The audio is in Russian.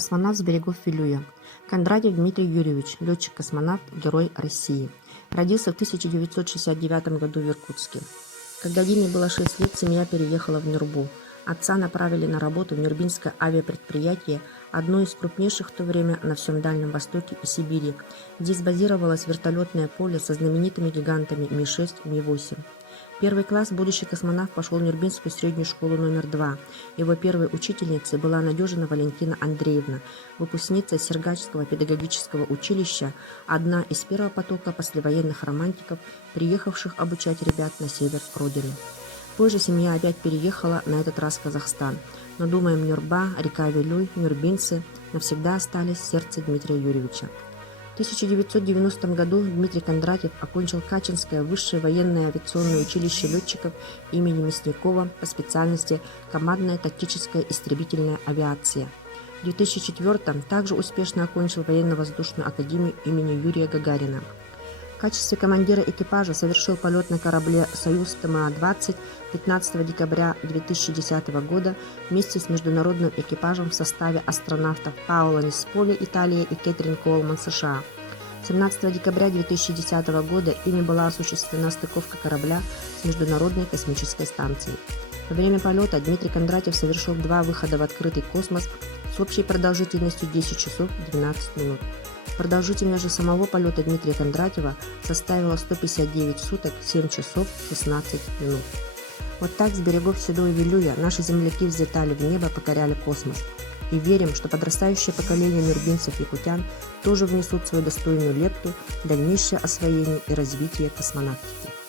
Космонавт с берегов Вилюя. Кондратьев Дмитрий Юрьевич, летчик-космонавт, Герой России. Родился в 1969 году в Иркутске. Когда Диме было 6 лет, семья переехала в Нюрбу. Отца направили на работу в Нюрбинское авиапредприятие, одно из крупнейших в то время на всем Дальнем Востоке и Сибири, где базировалось вертолетное поле со знаменитыми гигантами Ми-6 и Ми-8. Первый класс будущий космонавт пошел в Нюрбинскую среднюю школу номер 2. Его первой учительницей была Надежина Валентина Андреевна, выпускница Сергачского педагогического училища, одна из первого потока послевоенных романтиков, приехавших обучать ребят на север Родины. Позже семья опять переехала, на этот раз в Казахстан. Но, думаем, Нюрба, река Вилюй, нюрбинцы навсегда остались в сердце Дмитрия Юрьевича. В 1990 году Дмитрий Кондратьев окончил Качинское высшее военное авиационное училище летчиков имени Мясникова по специальности командная тактическая истребительная авиация. В 2004 также успешно окончил военно-воздушную академию имени Юрия Гагарина. В качестве командира экипажа совершил полет на корабле «Союз ТМА-20» 15 декабря 2010 года вместе с международным экипажем в составе астронавтов Паоло Нисполи, Италия, и Кэтрин Коулман, США. 17 декабря 2010 года ими была осуществлена стыковка корабля с Международной космической станцией. Во время полета Дмитрий Кондратьев совершил 2 выхода в открытый космос с общей продолжительностью 10 часов 12 минут. Продолжительность же самого полета Дмитрия Кондратьева составила 159 суток, 7 часов 16 минут. Вот так с берегов Седой Вилюя наши земляки взлетали в небо, покоряли космос. И верим, что подрастающее поколение нюрбинцев-якутян тоже внесут свою достойную лепту в дальнейшее освоение и развитие космонавтики.